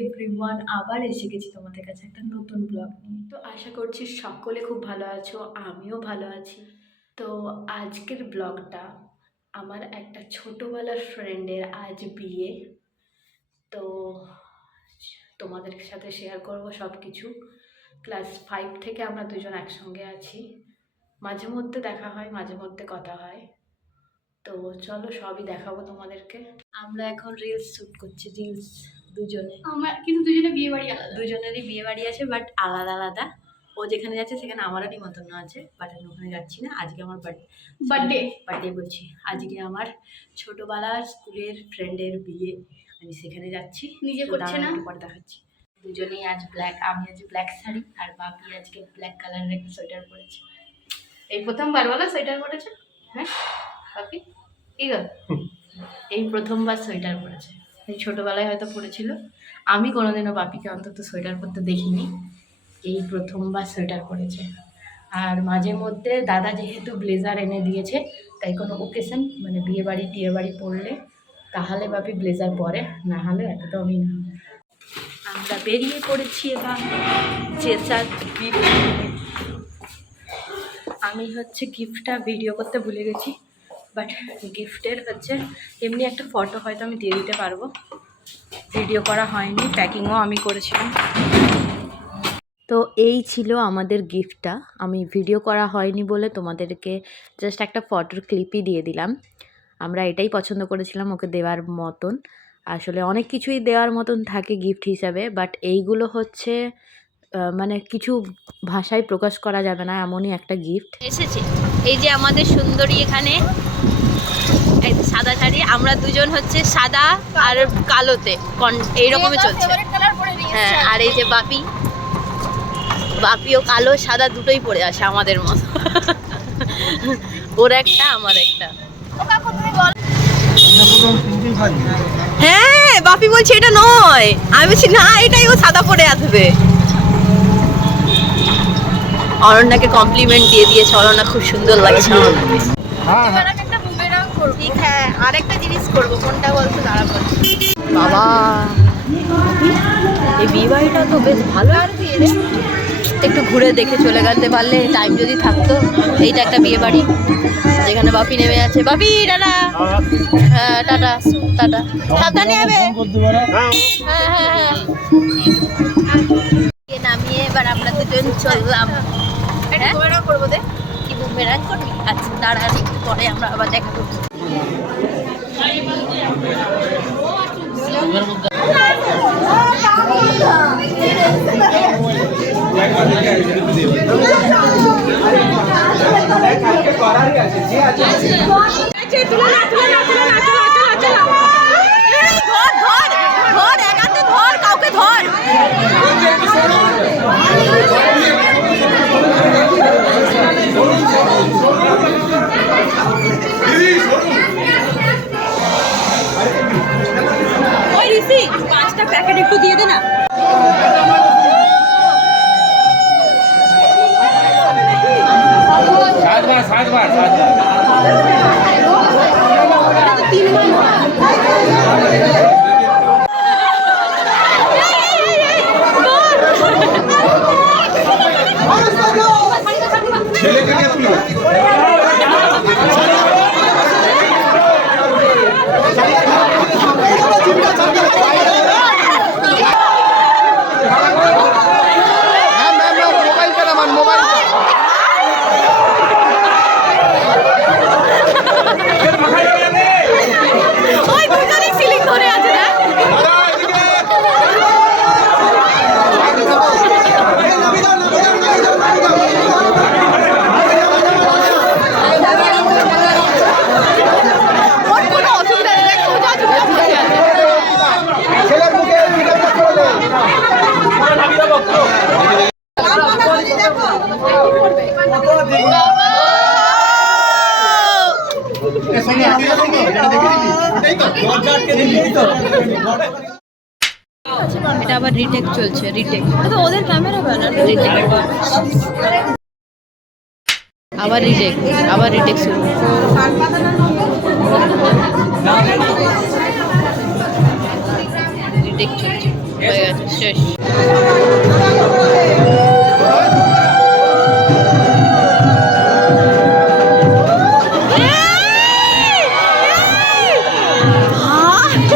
Everyone আবার এসে গেছি তোমাদের কাছে একটা নতুন ব্লগ নিয়ে। তো আশা করছি সকলে খুব ভালো আছো, আমিও ভালো আছি। তো আজকের ব্লগটা আমার একটা ছোটোবেলার ফ্রেন্ডের আজ বিয়ে। তো তোমাদের সাথে শেয়ার করব সব কিছু ক্লাস ফাইভ থেকে আমরা দুজন একসঙ্গে আছি। মাঝে মধ্যে দেখা হয় মাঝে মধ্যে কথা হয়। তো চলো সবই দেখাবো তোমাদেরকে। আমরা এখন রিলস শ্যুট করছি রিলস দুজনে। আমার কিন্তু দুজনে বিয়ে বাড়ি আলাদা। দুজনেরই বিয়ে বাড়ি আছে বাট আলাদা আলাদা। ও যেখানে যাচ্ছে সেখানে আমারও নিমন্ত্রণ আছে বাট আমি ওখানে যাচ্ছি না। আজকে আমার বার্থডে বার্থডে বার্থডে বলছি। আজকে আমার ছোটোবেলার স্কুলের ফ্রেন্ডের বিয়ে। আমি সেখানে যাচ্ছি। নিজে করছে না? পরে দেখাচ্ছি। দুজনেই আজ ব্ল্যাক আমি আজ ব্ল্যাক শাড়ি আর বাপি আজকে ব্ল্যাক কালারের একটা সোয়েটার পরেছে। এই প্রথমবার বলো সোয়েটার পরেছে? হ্যাঁ? পাপি কি গো এই প্রথমবার সোয়েটার পরেছে। এই ছোটোবেলায় হয়তো পরেছিল। আমি কোনোদিনও বাপিকে অন্তত সোয়েটার পরতে দেখিনি। এই প্রথমবার সোয়েটার পরেছে। আর মাঝে মধ্যে দাদা যেহেতু ব্লেজার এনে দিয়েছে, তাই কোনো ওকেশন মানে বিয়ে বাড়ি টিয়ে বাড়ি পড়লে তাহলে বাপি ব্লেজার পরে, না হলে এতটাও আমি না। আমরা বেরিয়ে পড়েছি এবার গিফট আমি হচ্ছে গিফটটা ভিডিও করতে ভুলে গেছি বাট গিফটের হচ্ছে এমনি একটা ফটো হয়তো আমি দিয়ে দিতে পারব। ভিডিও করা হয়নি প্যাকিংও আমি করেছিলাম। তো এই ছিল আমাদের গিফটটা আমি ভিডিও করা হয়নি বলে তোমাদেরকে জাস্ট একটা ফটোর ক্লিপই দিয়ে দিলাম। আমরা এটাই পছন্দ করেছিলাম, ওকে দেওয়ার মতন। আসলে অনেক কিছুই দেওয়ার মতন থাকে গিফট হিসাবে বাট এইগুলো হচ্ছে মানে কিছু ভাষায় প্রকাশ করা যাবে না এমনই একটা গিফট এসেছে। এই যে আমাদের সুন্দরী এখানে এই সাদা শাড়ি আমরা দুজন হচ্ছে সাদা আর কালোতে এইরকমই চলছে। হ্যাঁ আর এই যে বাপি বাপিও কালো সাদা দুটোই পরে আসে আমাদের মতো। ওর একটা আমার একটা। হ্যাঁ বাপি বলছে এটা নয়। আমি বলছি না এটাই ও সাদা পরে আসবে। অরণ্যাকে কমপ্লিমেন্ট দিয়ে দিয়েছে অরণ্যা খুব সুন্দর লাগছে। অরণ্যাকে হ্যাঁ আরেকটা জিনিস করব কোনটা বলতো দাঁড়া বলছি বাবা এই বিয়ে বাড়িটা তো বেশ ভালো। একটু ঘুরে দেখে চলে যেতে পারলে টাইম যদি থাকতো এইটা একটা বিয়ে বাড়ি যেখানে বাপি নেমে আছে। বাপি টাটা। হ্যাঁ টাটা টাটা। সাবধানে যাবে। হ্যাঁ হ্যাঁ হ্যাঁ। নামিয়ে এবার আমরা দুজন চললাম। হ্যাঁ? করব দে। কি বুমেরাং করবি? আচ্ছা দাঁড়া পরে আমরা আবার দেখা করব। ওই ঋষি পাঁচটা প্যাকেট একটু দিয়ে দে না। સાત વાર સાત વાર સાત વાર. এটা আবার রিটেক চলছে রিটেক ওদের ক্যামেরা বানানো রিটেক আবার রিটেক আবার রিটেক শুরু। রিটেক চলছে। হয়ে গেছে, শেষ।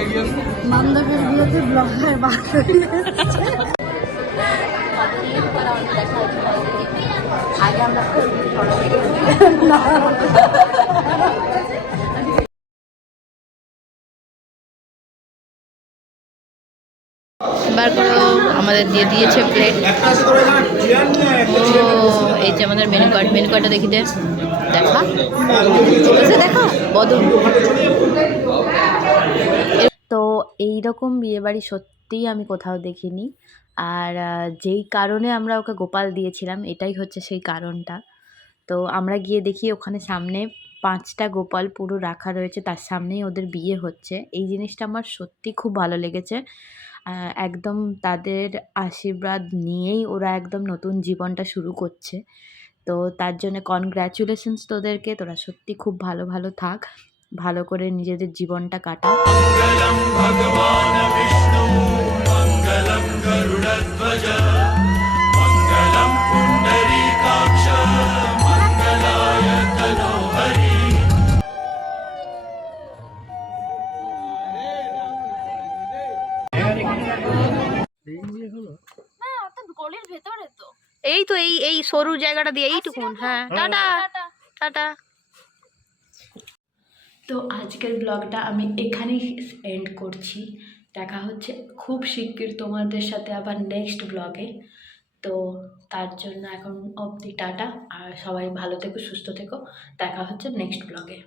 লাইটে পেয়েছিস বার আমাদের দিয়ে দিয়েছে প্লেট ও, এই যে আমাদের মেনু কার্ড মেনু কার্ডটা দেখি দে। দেখা। দেখা। বদল। এই রকম বিয়েবাড়ি সত্যিই আমি কোথাও দেখিনি। আর যেই কারণে আমরা ওকে গোপাল দিয়েছিলাম, এটাই হচ্ছে সেই কারণটা। তো আমরা গিয়ে দেখি ওখানে সামনে পাঁচটা গোপাল পুরো রাখা রয়েছে, তার সামনেই ওদের বিয়ে হচ্ছে। এই জিনিসটা আমার সত্যি খুব ভালো লেগেছে। একদম তাদের আশীর্বাদ নিয়েই ওরা একদম নতুন জীবনটা শুরু করছে। তো তার জন্য কনগ্র্যাচুলেশনস তোদেরকে, তোরা সত্যি খুব ভালো ভালো থাক। ভালো করে নিজেদের জীবনটা কাটা এই তো এই এই সরু জায়গাটা দিয়ে এইটুকুন হ্যাঁ। টাটা। টাটা। তো আজকের ব্লগটা আমি এখানেই এন্ড করছি। দেখা হচ্ছে খুব শিগগির তোমাদের সাথে আবার নেক্সট ব্লগে তো তার জন্য এখন অবধি টাটা, আর সবাই ভালো থেকো, সুস্থ থেকো। দেখা হচ্ছে নেক্সট ব্লগে